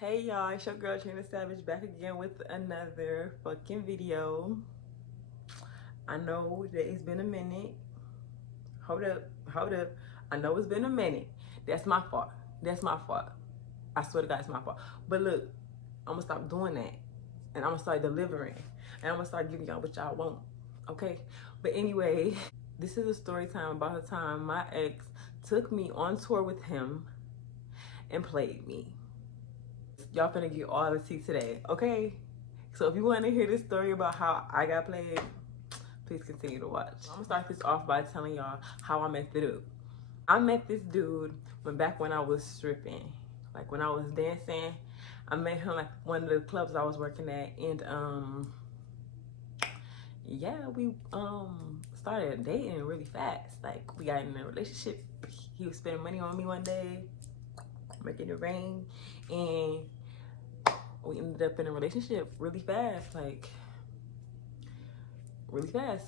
Hey y'all, it's your girl Trina Savage back again with another fucking video. I know that it's been a minute. Hold up. I know it's been a minute. That's my fault. I swear to God, it's my fault. But look, I'm gonna stop doing that. And I'm gonna start delivering. And I'm gonna start giving y'all what y'all want. Okay? But anyway, this is a story time about the time my ex took me on tour with him and played me. Y'all finna get all the tea today, okay? So if you want to hear this story about how I got played, please continue to watch. I'm gonna start this off by telling y'all how I met the dude. I met this dude back when I was stripping, like when I was dancing. I met him like one of the clubs I was working at, and yeah, we started dating really fast. Like we got in a relationship. He was spending money on me one day, making it rain, and we ended up in a relationship really fast,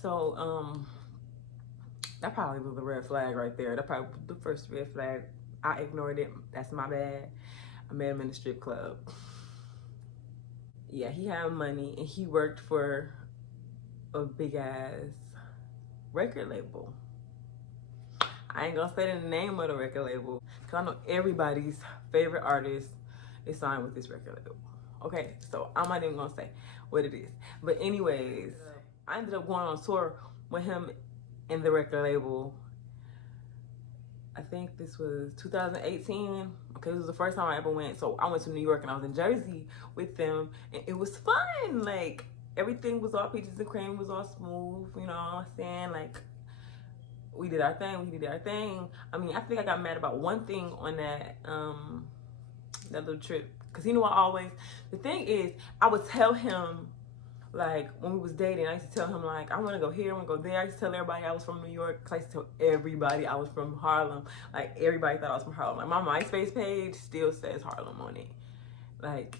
So that probably was a red flag right there. That probably was the first red flag. I ignored it. That's my bad. I met him in the strip club. Yeah, he had money and he worked for a big ass record label. I ain't gonna say the name of the record label because I know everybody's favorite artist is signed with this record label. Okay, so I'm not even gonna say what it is. But anyways, I ended up going on tour with him and the record label. I think this was 2018. Okay, this was the first time I ever went. So I went to New York and I was in Jersey with them, and it was fun. Like everything was all peaches and cream, was all smooth. You know what I'm saying? Like we did our thing. I mean, I think I got mad about one thing on that little trip. Cause you know the thing is, I would tell him, like when we was dating, I used to tell him like, I wanna go here, I wanna go there. I used to tell everybody I was from New York. Cause I used to tell everybody I was from Harlem. Like everybody thought I was from Harlem. Like my MySpace page still says Harlem on it. Like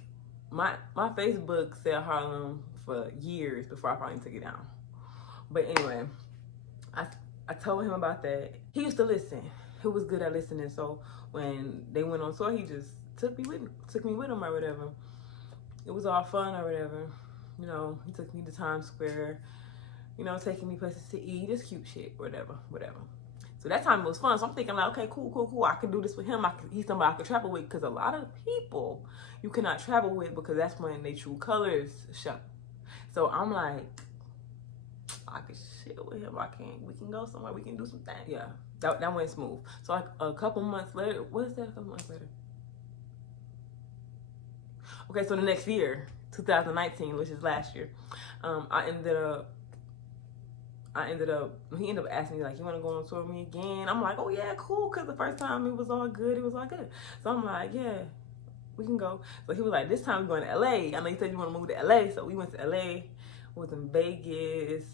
my Facebook said Harlem for years before I finally took it down. But anyway, I told him about that. He used to listen. He was good at listening. So when they went on tour, he just took me with him or whatever. It was all fun or whatever. You know, he took me to Times Square, you know, taking me places to eat, just cute shit, whatever. So that time it was fun. So I'm thinking like, okay, cool. I can do this with him. He's somebody I could travel with, because a lot of people you cannot travel with because that's when they true colors show. So I'm like, I can shit with him. We can go somewhere. We can do some things. Yeah, that went smooth. So like a couple months later, what is that? A couple months later. Okay, so the next year, 2019, which is last year, he ended up asking me like, you want to go on tour with me again? I'm like, oh yeah, cool, because the first time it was all good. So I'm like, yeah, we can go. So he was like, this time we're going to LA. I know you said you want to move to LA, so we went to LA. We was in Vegas,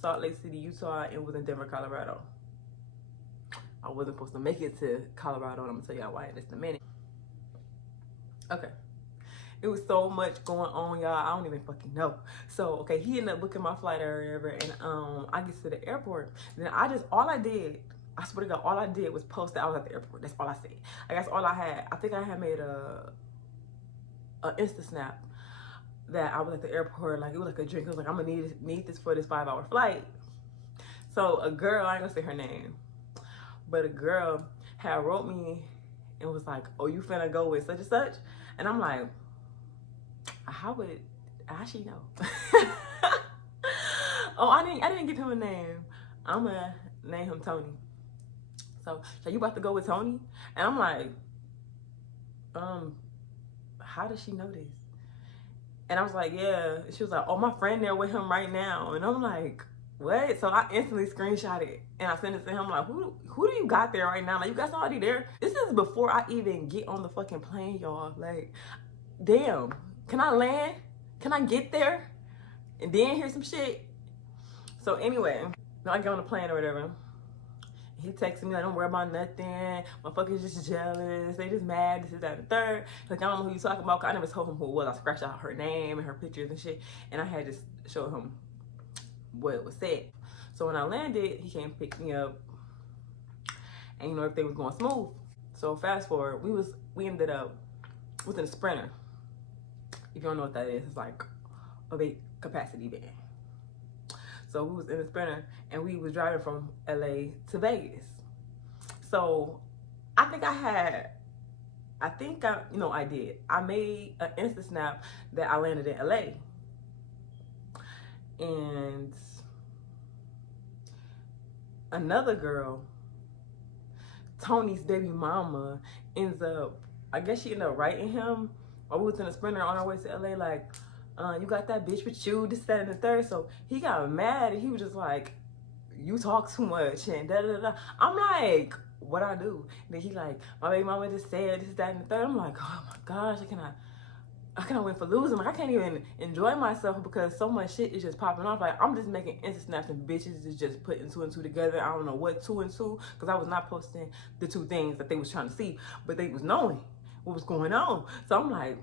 Salt Lake City, Utah, and was in Denver, Colorado. I wasn't supposed to make it to Colorado, and I'm gonna tell y'all why in just a minute. Okay. It was so much going on, y'all. I don't even fucking know. So, okay, he ended up booking my flight or whatever, and I get to the airport. And then I swear to God, all I did was post that I was at the airport. That's all I said. I guess all I had. I think I had made a Insta snap that I was at the airport. Like it was like a drink. I was like, I'm gonna need this for this 5-hour flight. So a girl, I ain't gonna say her name, but a girl had wrote me and was like, oh, you finna go with such and such? And I'm like, how she know? Oh, I didn't give him a name. I'm gonna name him Tony. So you about to go with Tony? And I'm like, how does she know this? And I was like, yeah. She was like, oh, my friend there with him right now. And I'm like, what? So I instantly screenshot it and I sent it to him. Like, who do you got there right now? Like, you got somebody there? This is before I even get on the fucking plane, y'all. Like, damn. Can I land? Can I get there? And then hear some shit? So anyway, I get on the plane or whatever. He texted me like, don't worry about nothing. Motherfuckers just jealous. They just mad. This is that and the third. Like, I don't know who you talking about. I never told him who it was. I scratched out her name and her pictures and shit. And I had just showed him what was said. So when I landed, he came pick me up. And you know, everything was going smooth. So fast forward, we ended up within a Sprinter. If you don't know what that is, it's like a big capacity van. So we was in a Sprinter and we was driving from LA to Vegas. So I think I did. I made an Insta snap that I landed in LA. And another girl, Tony's baby mama, ends up, I guess she ended up writing him, or we was in a Sprinter on our way to LA, like, you got that bitch with you, this, that, and the third. So he got mad and he was just like, you talk too much and da da da. I'm like, what I do? And then he like, my baby mama just said this, that, and the third. I'm like, oh my gosh, I cannot win for losing. Like, I can't even enjoy myself because so much shit is just popping off. Like, I'm just making Insta snaps and bitches is just putting two and two together. I don't know what two and two, because I was not posting the two things that they was trying to see, but they was knowing what was going on. So I'm like,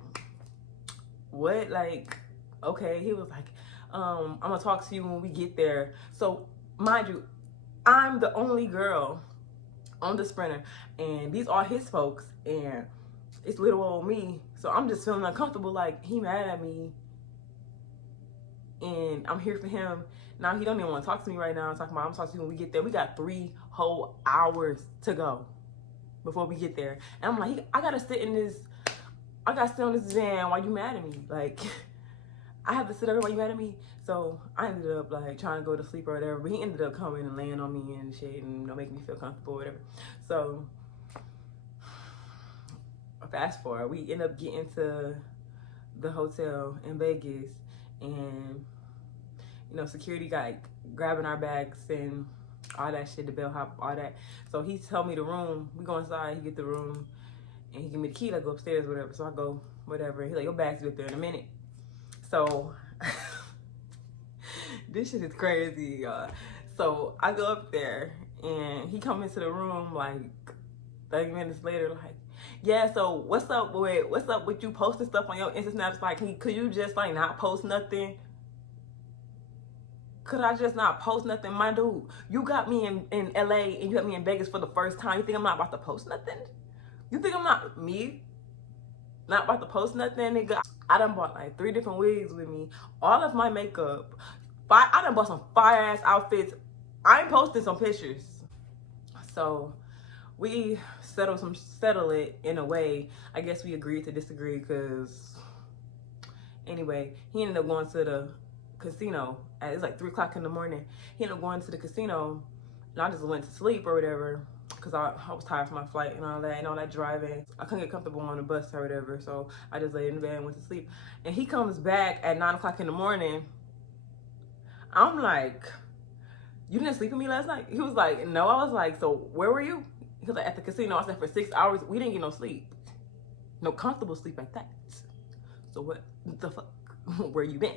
what? Like, okay. He was like, I'm gonna talk to you when we get there. So mind you, I'm the only girl on the Sprinter, and these are his folks, and it's little old me. So I'm just feeling uncomfortable, like he mad at me and I'm here for him. Now he don't even want to talk to me right now. I'm talking to you when we get there. We got 3 whole hours to go before we get there. And I'm like, I gotta sit on this van while you mad at me. Like, I have to sit over while you mad at me. So I ended up like trying to go to sleep or whatever, but he ended up coming and laying on me and shit and making me feel comfortable or whatever. So fast forward, we end up getting to the hotel in Vegas, and security guy grabbing our bags and all that shit, the bellhop, all that. So he told me the room. We go inside, he get the room, and he give me the key to go upstairs, whatever. So I go, whatever. He's like, your bags will be up there in a minute. So this shit is crazy, y'all. So I go up there, and he come into the room like 30 minutes later, like, yeah, so what's up with you posting stuff on your Insta snaps? Like, could you just like not post nothing? Could I just not post nothing? My dude, you got me in LA and you got me in Vegas for the first time. You think I'm not about to post nothing? You think I'm not about to post nothing, nigga? I done bought like 3 different wigs with me, all of my makeup. I done bought some fire ass outfits. I ain't posted some pictures. So we settle it in a way. I guess we agreed to disagree, because anyway, he ended up going to the casino. It's like 3 o'clock in the morning. He ended up going to the casino, and I just went to sleep or whatever, because I was tired from my flight and all that driving. I couldn't get comfortable on the bus or whatever, so I just laid in bed and went to sleep. And he comes back at 9 o'clock in the morning. I'm like, you didn't sleep with me last night? He was like, no. I was like, so where were you? He was like, at the casino. I slept for 6 hours. We didn't get no sleep. No comfortable sleep at that. So what the fuck? Where you been?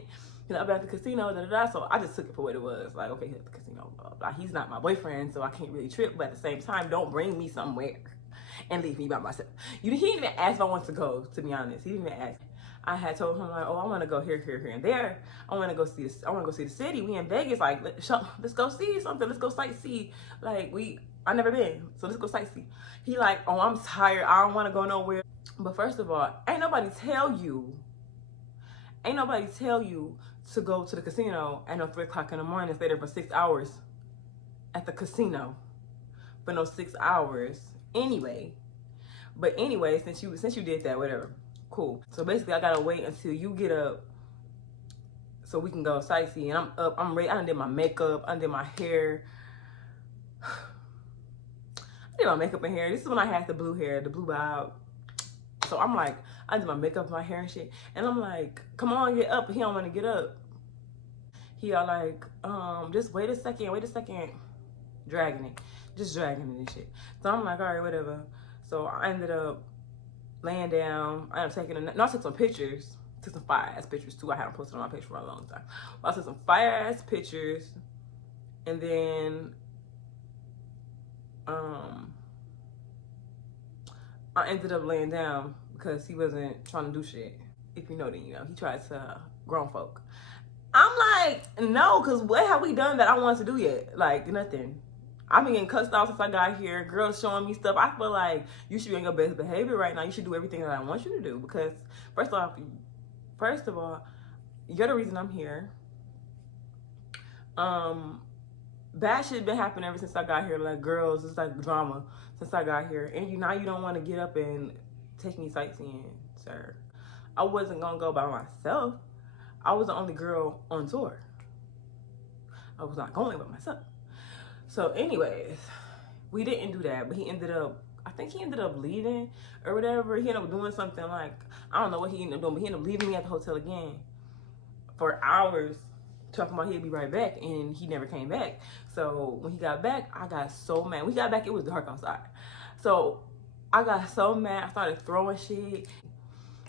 He's like, I've been at the casino, da da da. So I just took it for what it was. Like, okay, he's at the casino. Blah, blah. He's not my boyfriend, so I can't really trip. But at the same time, don't bring me somewhere and leave me by myself. He didn't even ask if I wanted to go, to be honest. He didn't even ask. I had told him, like, oh, I want to go here, here, here, and there. I want to go see this. I want to go see the city. We in Vegas. Like, let's go see something. Let's go sightsee. Like, I never been, so let's go sightsee. He like, oh, I'm tired. I don't want to go nowhere. But first of all, ain't nobody tell you to go to the casino at 3 o'clock in the morning and stay there for 6 hours at the casino for no 6 hours anyway. But anyway, since you did that, whatever, cool. So basically, I gotta wait until you get up so we can go sightsee. And I'm up, I'm ready. I done did my makeup, I done did my hair. I did my makeup and hair. This is when I had the blue hair, the blue bob. So I'm like, I did my makeup, my hair and shit. And I'm like, come on, get up. He don't want to get up. He all like, just wait a second. Dragging it. Just dragging it and shit. So I'm like, all right, whatever. So I ended up laying down. I ended up taking I took some pictures. Took some fire ass pictures too. I haven't posted on my page for a long time. But I took some fire ass pictures. And then I ended up laying down because he wasn't trying to do shit. If you know, then you know. He tried to grown folk. I'm like, no, because what have we done that I want to do yet? Like, nothing. I've been getting cussed out since I got here. Girls showing me stuff. I feel like you should be in your best behavior right now. You should do everything that I want you to do, because first off, first of all, you're the reason I'm here. Bad shit been happening ever since I got here. Like, girls, it's like drama since I got here. And now you don't want to get up and take me sightseeing, sir. I wasn't gonna go by myself. I was the only girl on tour. I was not going by myself. So anyways, we didn't do that, but he ended up, I think he ended up leaving or whatever. He ended up doing something like, I don't know what he ended up doing, but he ended up leaving me at the hotel again for hours, talking about he'd be right back, and he never came back. So when he got back, I got so mad. When he got back, it was dark outside. So I got so mad, I started throwing shit.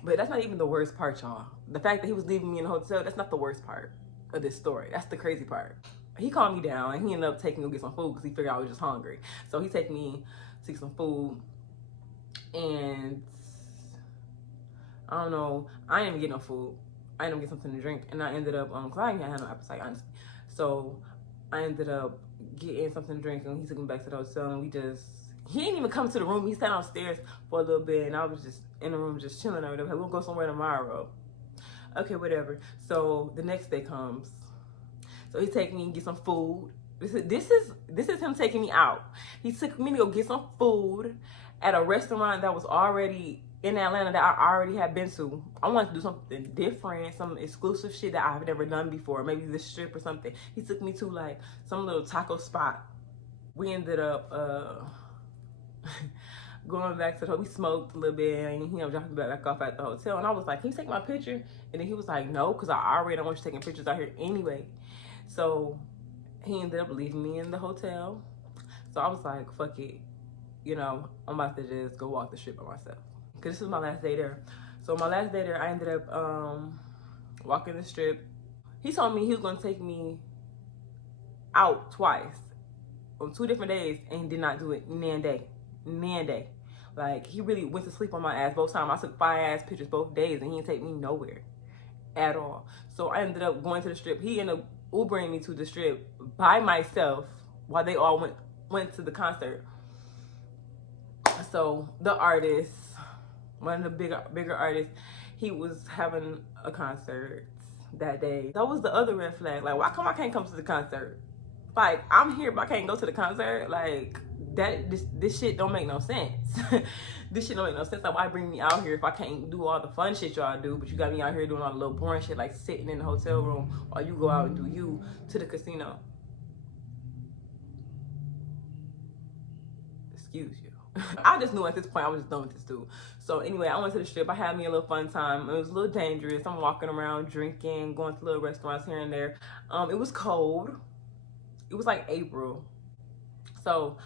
But that's not even the worst part, y'all. The fact that he was leaving me in the hotel, that's not the worst part of this story. That's the crazy part. He calmed me down, and he ended up taking me to get some food because he figured I was just hungry. So he take me to get some food, and I don't know, I didn't even get no food. I ended up getting something to drink, and I ended up, cause I didn't have no appetite, honestly. So I ended up getting something to drink, and he took me back to the hotel, and he didn't even come to the room. He sat downstairs for a little bit, and I was just in the room just chilling over there. Like, we'll go somewhere tomorrow. Okay, whatever. So the next day comes. So he take me and get some food. This is him taking me out. He took me to go get some food at a restaurant that was already in Atlanta that I already had been to. I wanted to do something different, some exclusive shit that I've never done before, maybe the strip or something. He took me to like some little taco spot. We ended up going back to the hotel. We smoked a little bit, and he dropped me back off at the hotel. And I was like, can you take my picture? And then he was like, no, because I already don't want you taking pictures out here anyway. So he ended up leaving me in the hotel. So I was like, fuck it. I'm about to just go walk the strip by myself. Because this was my last day there. So my last day there, I ended up walking the strip. He told me he was going to take me out twice on 2 different days, and he did not do it. Nan day. Like, he really went to sleep on my ass both times. I took 5 ass pictures both days, and he didn't take me nowhere at all. So I ended up going to the strip. He ended up Ubering me to the strip by myself while they all went to the concert. So the artist, one of the bigger artists, he was having a concert that day. That was the other red flag. Like, why come I can't come to the concert? Like, I'm here, but I can't go to the concert. Like, this shit don't make no sense. This shit don't make no sense. Like, why bring me out here if I can't do all the fun shit y'all do, but you got me out here doing all the little boring shit, like sitting in the hotel room while you go out and do you to the casino. Excuse you. I just knew at this point I was just done with this dude. So anyway, I went to the strip. I had me a little fun time. It was a little dangerous. I'm walking around drinking, going to little restaurants here and there. It was cold. It was like April. So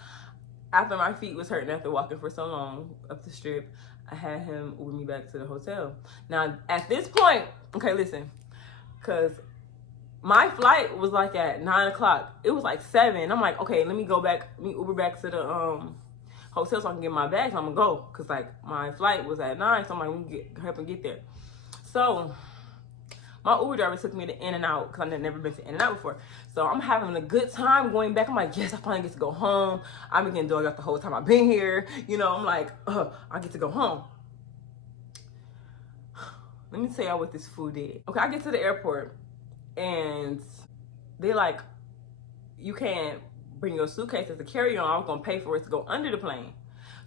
after my feet was hurting after walking for so long up the strip, I had him Uber me back to the hotel. Now, at this point, okay, listen, because my flight was like at 9 o'clock. It was like 7. I'm like, okay, let me Uber back to the hotel so I can get my bags. I'm gonna go, because like my flight was at 9, so I'm like, let me help him get there. So my Uber driver took me to In-N-Out, because I've never been to In-N-Out before. So I'm having a good time going back. I'm like, yes, I finally get to go home. I've been getting dogged out the whole time I've been here. I'm like, I get to go home. Let me tell y'all what this fool did. Okay, I get to the airport, and they like, you can't bring your suitcase as a carry-on. I was going to pay for it to go under the plane.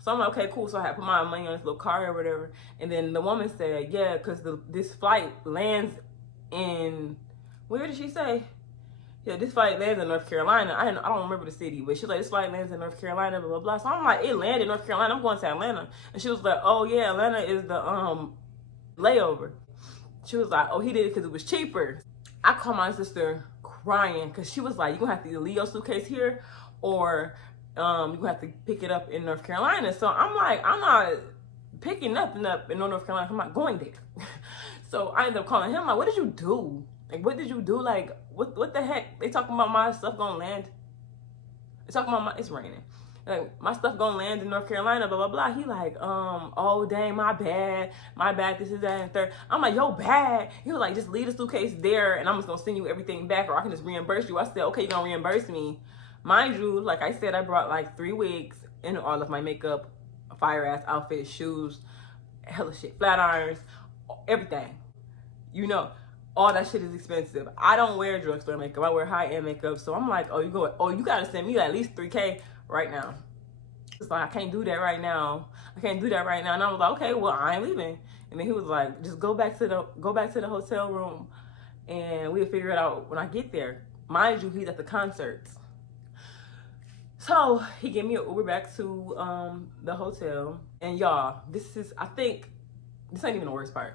So I'm like, okay, cool. So I had put my money on this little card or whatever. And then the woman said, yeah, because this flight lands in, where did she say? Yeah, this flight lands in North Carolina. I don't remember the city, but she was like, this flight lands in North Carolina, blah, blah, blah. So I'm like, it landed in North Carolina. I'm going to Atlanta. And she was like, oh, yeah, Atlanta is the layover. She was like, oh, he did it because it was cheaper. I called my sister crying because she was like, you're going to have to either leave your suitcase here or you're going to have to pick it up in North Carolina. So I'm like, I'm not picking nothing up in North Carolina. I'm not going there. So I ended up calling him, like, what did you do? Like, what did you do? Like, what the heck? They talking about my stuff gonna land. They talking about it's raining. Like, my stuff gonna land in North Carolina, blah, blah, blah. He like, oh, dang, my bad, this is that, and third. I'm like, yo, bad. He was like, just leave the suitcase there, and I'm just gonna send you everything back, or I can just reimburse you. I said, okay, you're gonna reimburse me. Mind you, like I said, I brought like 3 wigs and all of my makeup, fire-ass outfits, shoes, hella shit, flat irons, everything. you know, all that shit is expensive. I don't wear drugstore makeup. I wear high-end makeup. So I'm like, oh, you gotta send me at least $3K right now. It's like, I can't do that right now. I can't do that right now. And I was like, okay, well, I ain't leaving. And then he was like, just go back to the hotel room and we'll figure it out when I get there. Mind you, he's at the concert. So he gave me an Uber back to the hotel. And y'all, I think this ain't even the worst part.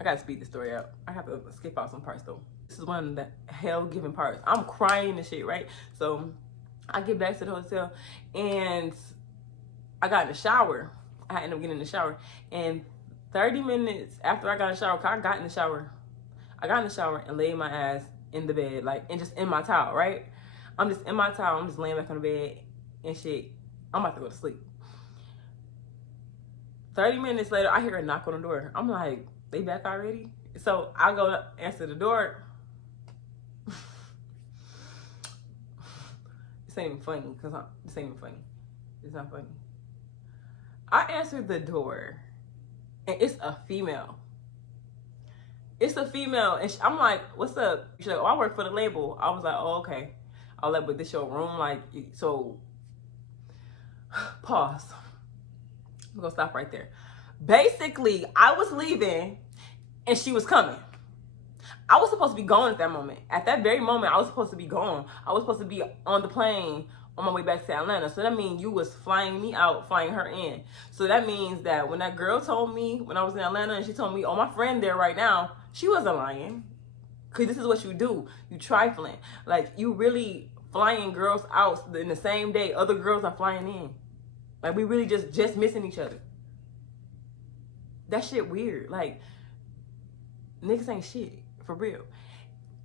I gotta speed the story up. I have to skip out some parts though. This is one of the hell-giving parts. I'm crying and shit, right? So I get back to the hotel and I got in the shower. I ended up getting in the shower. And 30 minutes after I got in the shower, I got in the shower and laid my ass in the bed, like, and just in my towel, right? I'm just in my towel. I'm just laying back on the bed and shit. I'm about to go to sleep. 30 minutes later, I hear a knock on the door. I'm like, they back already? So I go to answer the door. This ain't even funny, this ain't even funny. It's not funny. I answered the door, and it's a female. It's a female, and I'm like, what's up? She's like, oh, I work for the label. I was like, oh, okay. I was like, but this your room? Like, so, pause. I'm gonna stop right there. Basically, I was leaving and she was coming. I was supposed to be gone at that moment. At that very moment, I was supposed to be gone. I was supposed to be on the plane on my way back to Atlanta. So that means you was flying me out, flying her in. So that means that when that girl told me when I was in Atlanta and she told me, oh, my friend there right now, she wasn't lying. Because this is what you do. You trifling. Like, you really flying girls out in the same day other girls are flying in. Like, we really just missing each other. That shit weird. Like, niggas ain't shit. For real.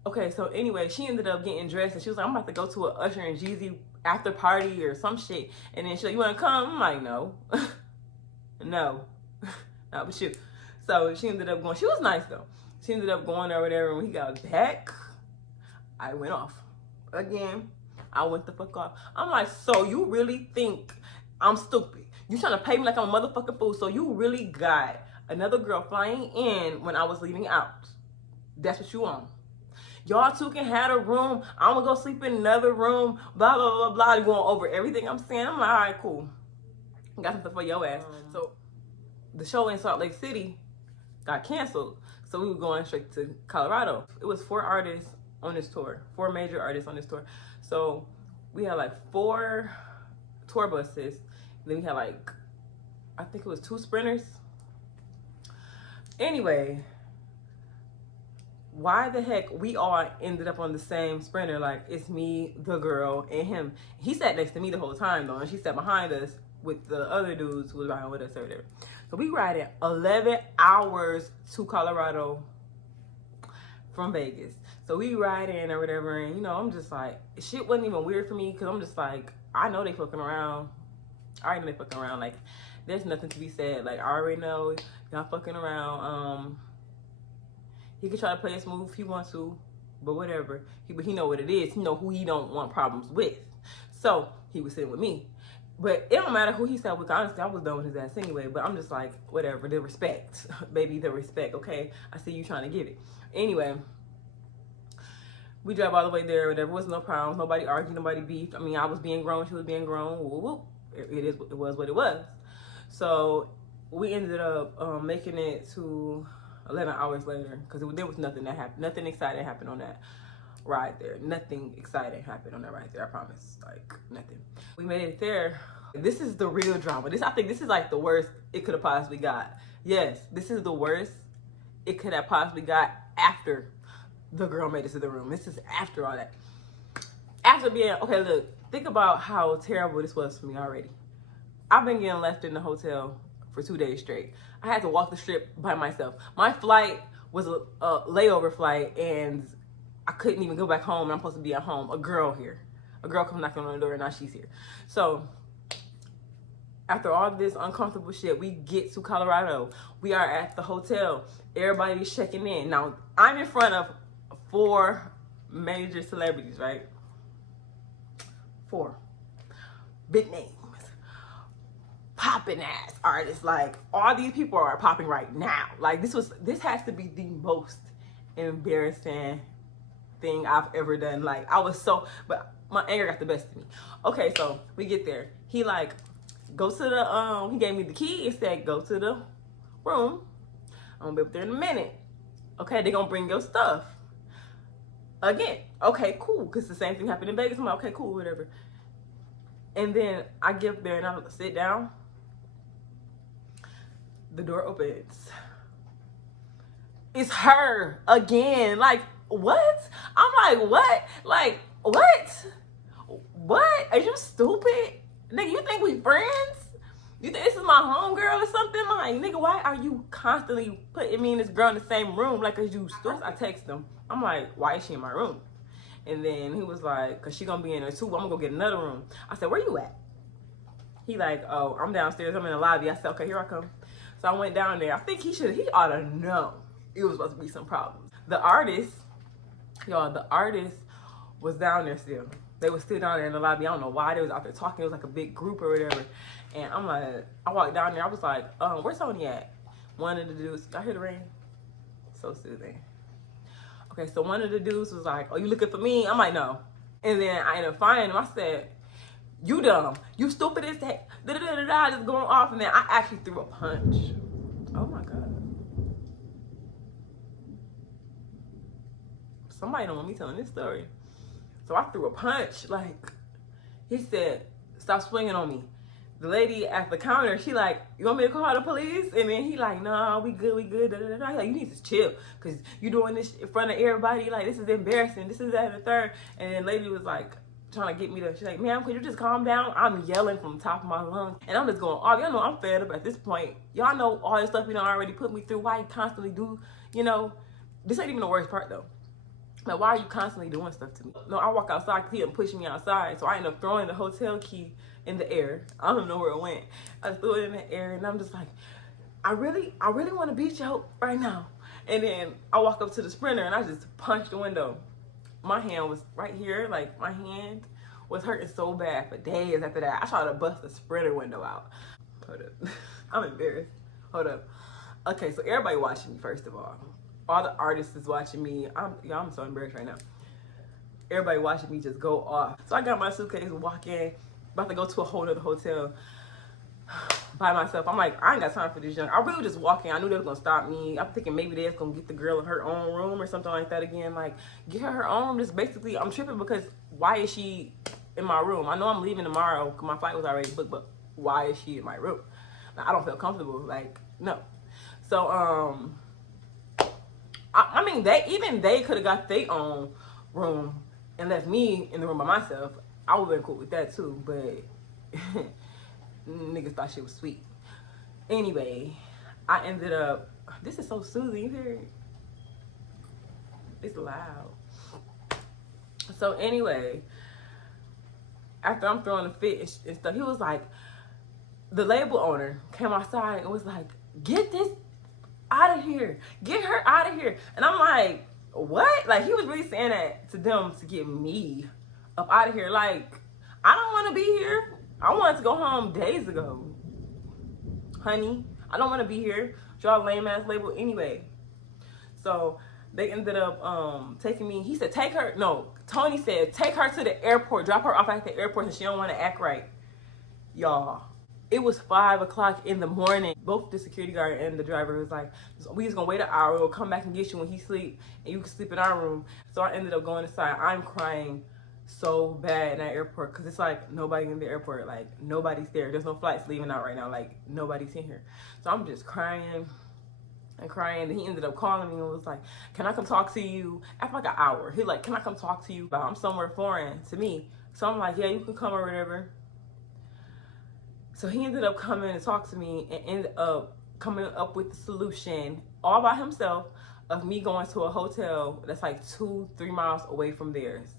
Okay, so anyway, she ended up getting dressed and she was like, I'm about to go to a Usher and Jeezy after party or some shit. And then she's like, you want to come? I'm like, no. No. Not with you. So she ended up going. She was nice, though. She ended up going or whatever. And when he got back, I went off. Again, I went the fuck off. I'm like, so you really think I'm stupid? You trying to pay me like I'm a motherfucking fool? So you really got another girl flying in when I was leaving out? That's what you want? Y'all two can have a room. I'm gonna go sleep in another room. Blah, blah, blah, blah. You're going over everything I'm saying. I'm like, all right, cool. Got something for your ass. So the show in Salt Lake City got canceled. So we were going straight to Colorado. It was 4 artists on this tour. 4 major artists on this tour. So we had like 4 tour buses. Then we had like, I think it was 2 sprinters. Anyway, why the heck we all ended up on the same sprinter? Like, it's me, the girl, and him. He sat next to me the whole time though, and she sat behind us with the other dudes who was riding with us or whatever. So we riding 11 hours to Colorado from Vegas. So we ride in or whatever, and you know, I'm just like, shit wasn't even weird for me because I'm just like, I know they fucking around. I already know they fucking around. Like, there's nothing to be said. Like, I already know y'all fucking around. He could try to play it smooth if he wants to, but whatever. But he know what it is. He know who he don't want problems with. So he was sitting with me. But it don't matter who he sat with. Honestly, I was done with his ass anyway. But I'm just like, whatever. The respect. Baby, the respect. Okay? I see you trying to give it. Anyway, we drive all the way there. There was no problems. Nobody argued. Nobody beefed. I mean, I was being grown. She was being grown. Whoop, whoop. It was what it was. So we ended up making it to 11 hours later, because there was nothing that happened. Nothing exciting happened on that ride there. Nothing exciting happened on that ride there, I promise. Like, nothing. We made it there. This is the real drama. I think this is like the worst it could have possibly got. Yes, this is the worst it could have possibly got after the girl made it to the room. This is after all that. After being, okay, look, think about how terrible this was for me already. I've been getting left in the hotel for 2 days straight. I had to walk the strip by myself. My flight was a layover flight, and I couldn't even go back home. I'm supposed to be at home. A girl come knocking on the door, and now she's here. So after all this uncomfortable shit, we get to Colorado. We are at the hotel. Everybody's checking in. Now, I'm in front of 4 major celebrities, right? 4 big names. Popping ass artists. Like, all these people are popping right now. Like, this has to be the most embarrassing thing I've ever done. Like, I was so, but my anger got the best of me. Okay, so we get there. He like, go to the, he gave me the key and said, go to the room. I'm gonna be up there in a minute. Okay, they're gonna bring your stuff. Again, okay, cool, because the same thing happened in Vegas. I'm like, okay, cool, whatever. And then I get up there and I sit down. The door opens. It's her again. Like, what? I'm like, what? Like, what? What? Are you stupid? Nigga, you think we friends? You think this is my homegirl or something? Like, nigga, why are you constantly putting me and this girl in the same room? Like, are you stupid? I text him. I'm like, why is she in my room? And then he was like, cause she gonna be in there too. I'm gonna go get another room. I said, where you at? He like, oh, I'm downstairs. I'm in the lobby. I said, okay, here I come. So I went down there. I think he ought to know it was supposed to be some problems. The artist, y'all, the artist was down there still. They were still down there in the lobby. I don't know why they was out there talking. It was like a big group or whatever. And I'm like, I walked down there. I was like, where's Tony at? One of the dudes, I hear the rain. So soothing. Okay, so one of the dudes was like, oh, you looking for me? I'm like, no. And then I ended up finding him. I said, you dumb. You stupid as heck. Da-da-da-da-da, just going off. And then I actually threw a punch. Oh my God. Somebody don't want me telling this story. So I threw a punch. Like, he said, stop swinging on me. The lady at the counter, she like, you want me to call the police? And then he like, no, we good. Da, da, da. Like, you need to chill, because you doing this in front of everybody. Like, this is embarrassing. This is that and the third. And then lady was like, trying to get me to, she's like, ma'am, could you just calm down? I'm yelling from the top of my lungs. And I'm just going off. Y'all know I'm fed up at this point. Y'all know all this stuff you done already put me through. Why you constantly do, you know, this ain't even the worst part though. Like, why are you constantly doing stuff to me? No, I walk outside because he didn't push me outside. So I ended up throwing the hotel key in the air. I don't know where it went. I just threw it in the air and I'm just like, I really want to beat you up right now. And then I walk up to the Sprinter and I just punched the window. My hand was right here. Like, my hand was hurting so bad for days after that. I tried to bust the Sprinter window out. Hold up. I'm embarrassed. Hold up. Okay, so everybody watching me, first of all. All the artists is watching me. I'm so embarrassed right now. Everybody watching me just go off. So I got my suitcase, walk in, about to go to a whole other hotel by myself. I'm like, I ain't got time for this junk. I really just walk in. I knew they was gonna stop me. I'm thinking maybe they was gonna get the girl in her own room or something like that again. Like, get her own room. Just basically, I'm tripping because why is she in my room? I know I'm leaving tomorrow because my flight was already booked, but why is she in my room? Now, I don't feel comfortable. Like, no. So, I mean, they could have got their own room and left me in the room by myself. I would have been cool with that too, but niggas thought shit was sweet. Anyway, I ended up, this is so soothing, you hear it? It's loud. So anyway, after I'm throwing a fit and stuff, he was like, the label owner came outside and was like, get this out of here, get her out of here. And I'm like, what? Like, he was really saying that to them to get me up out of here. Like, I don't want to be here. I wanted to go home days ago, honey. I don't want to be here. Y'all lame ass label anyway. So they ended up taking me. He said, take her. No, Tony said, take her to the airport, drop her off at the airport, and she don't want to act right. Y'all, it was 5 o'clock in the morning. Both the security guard and the driver was like, we just gonna wait an hour. We'll come back and get you when he sleep, and you can sleep in our room. So I ended up going inside. I'm crying so bad in that airport because it's like nobody in the airport. Like, nobody's there. There's no flights leaving out right now. Like, nobody's in here. So I'm just crying and crying. And he ended up calling me and was like, can I come talk to you? After like an hour, he like, can I come talk to you? But I'm somewhere foreign to me. So I'm like, yeah, you can come or whatever. So he ended up coming to talk to me and ended up coming up with the solution all by himself of me going to a hotel that's like 2-3 miles away from theirs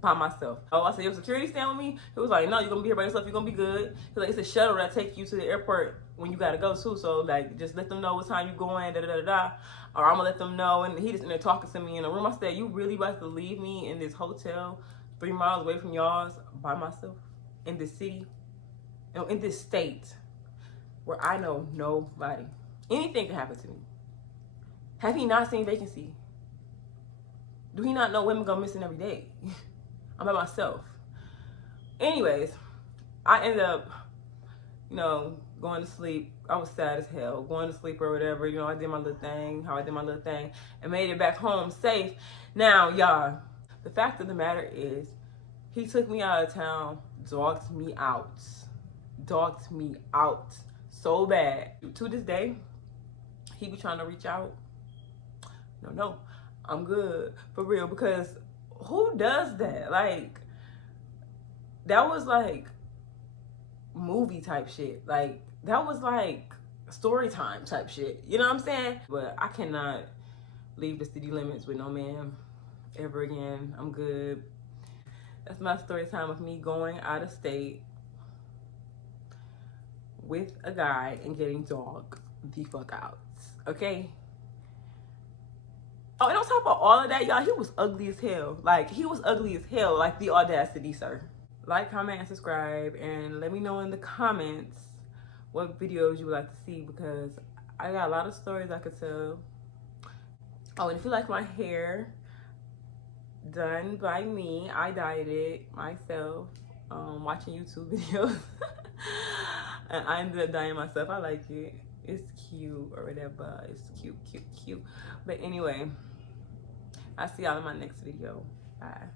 by myself. Oh, I said, your security staying with me? He was like, no, you're gonna be here by yourself, you're gonna be good. He's like, it's a shuttle that takes you to the airport when you gotta go too. So like, just let them know what time you going, da da da da. Or I'm gonna let them know. And he just ended up talking to me in the room. I said, you really about to leave me in this hotel 3 miles away from y'all's by myself in this city? In this state where I know nobody. Anything can happen to me. Have you not seen Vacancy? Do he not know women go missing every day? I'm by myself. Anyways, I ended up, you know, going to sleep. I was sad as hell, going to sleep or whatever. You know, I did my little thing, and made it back home safe. Now, y'all, the fact of the matter is, he took me out of town, dogged me out so bad. To this day, he be trying to reach out. No, I'm good, for real, because who does that? Like, that was like movie type shit. Like, that was like story time type shit. You know what I'm saying? But I cannot leave the city limits with no man ever again. I'm good. That's my story time of me going out of state with a guy and getting dogged the fuck out. Okay? Oh, and on top of all of that, y'all, he was ugly as hell. Like, he was ugly as hell. Like, the audacity, sir. Like, comment, and subscribe, and let me know in the comments what videos you would like to see, because I got a lot of stories I could tell. Oh, and if you like my hair done by me, I dyed it myself, watching YouTube videos. And I ended up dyeing myself. I like it. It's cute or whatever. It's cute. But anyway, I'll see y'all in my next video. Bye.